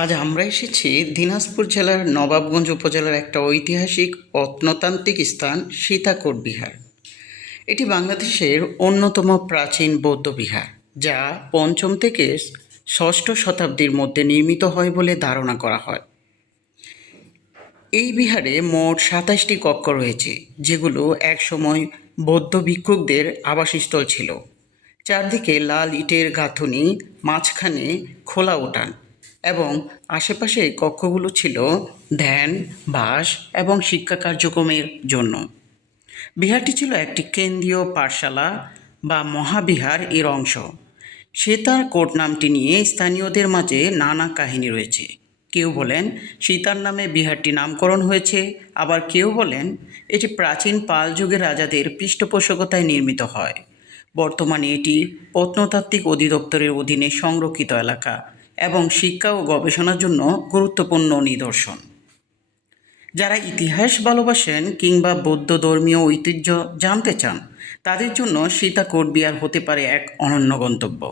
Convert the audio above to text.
আজ আমরা এসেছি দিনাজপুর জেলার নবাবগঞ্জ উপজেলার একটা ঐতিহাসিক প্রত্নতান্ত্রিক স্থান, সীতাকোট বিহার। এটি বাংলাদেশের অন্যতম প্রাচীন বৌদ্ধ বিহার, যা পঞ্চম থেকে ষষ্ঠ শতাব্দীর মধ্যে নির্মিত হয় বলে ধারণা করা হয়। এই বিহারে মোট সাতাশটি কক্ষ রয়েছে, যেগুলো একসময় বৌদ্ধ ভিক্ষুকদের আবাসস্থল ছিল। চারদিকে লাল ইটের গাঁথুনি, মাঝখানে খোলা উঠান। এবং আশেপাশে কক্ষগুলো ছিল ধ্যান, বাস এবং শিক্ষা কার্যক্রমের জন্য। বিহারটি ছিল একটি কেন্দ্রীয় পাঠশালা বা মহাবিহার এর অংশ। সীতার কোট নামটি নিয়ে স্থানীয়দের মাঝে নানা কাহিনী রয়েছে। কেউ বলেন সীতার নামে বিহারটি নামকরণ হয়েছে, আবার কেউ বলেন এটি প্রাচীন পাল যুগের রাজাদের পৃষ্ঠপোষকতায় নির্মিত হয়। বর্তমানে এটি প্রত্নতাত্ত্বিক অধিদপ্তরের অধীনে সংরক্ষিত এলাকা। এবং শিক্ষা ও গবেষণার জন্য গুরুত্বপূর্ণ নিদর্শন। যারা ইতিহাস ভালোবাসেন কিংবা বৌদ্ধ ধর্মীয় ঐতিহ্য জানতে চান, তাদের জন্য সীতাকোট বিহার হতে পারে এক অনন্য গন্তব্য।